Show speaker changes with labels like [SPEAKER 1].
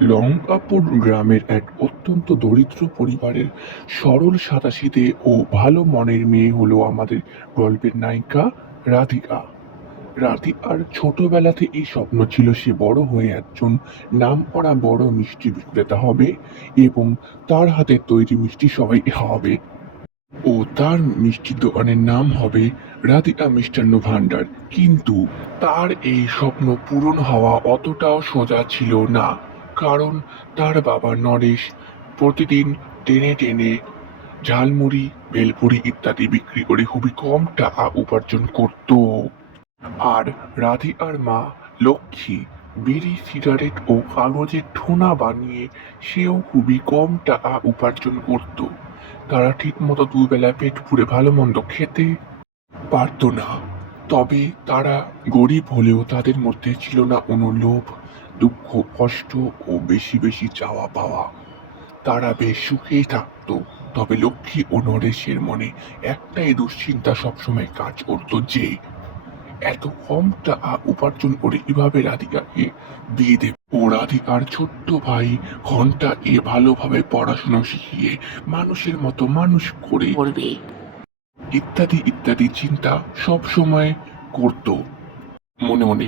[SPEAKER 1] লঙ্কাপুর গ্রামের এক অত্যন্ত দরিদ্র পরিবারের সরল সাদাসিধে ও ভালো মনের মেয়ে হলো আমাদের গল্পের নায়িকা রাধিকা। রাধিকার ছোটবেলাতে এই স্বপ্ন ছিল সে বড় হয়ে একজন নামকরা বড় মিষ্টি বিক্রেতা হবে এবং তার হাতের তৈরি মিষ্টি সবাই খাওয়াবে। ও তার মিষ্টি দোকানের নাম হবে রাধিকা মিষ্টান্ন ভাণ্ডার কিন্তু তার এই স্বপ্ন পূরণ হওয়া অতটাও সোজা ছিল না। কারণ তার বাবা নরেশ প্রতিদিন টেনে টেনে ঝালমুড়ি, ভেলপুরি ইত্যাদি বিক্রি করে খুবই কম টাকা উপার্জন করত। আর রাধিকার মা লক্ষ্মী বিড়ি, সিগারেট ও কাগজের ঠোনা বানিয়ে সেও খুবই কম টাকা উপার্জন করত। তারা ঠিকমতো দুবেলা পেট পুড়ে ভালো মন্দ খেতে পারতো না। তবে তারা গরিব হলেও তাদের মধ্যে ছিল না অনুলোভ লোভ। দুঃখ কষ্ট ও বেশি বেশি চাওয়া পাওয়া। তারা বেশ সুখেই থাকতো তবে লক্ষ্মী ও নরেশের মনে একটাই দুশ্চিন্তা সবসময় কাজ করতো যে এত কম টাকা উপার্জন করে কীভাবে রাধিকাকে বিয়ে দেবে? ও রাধিকার ছোট্ট ভাই ঘণ্টা এ ভালোভাবে পড়াশোনা শিখিয়ে মানুষের মতো মানুষ করে
[SPEAKER 2] করবে।
[SPEAKER 1] ইত্যাদি ইত্যাদি চিন্তা সব সময় করত। মনে মনে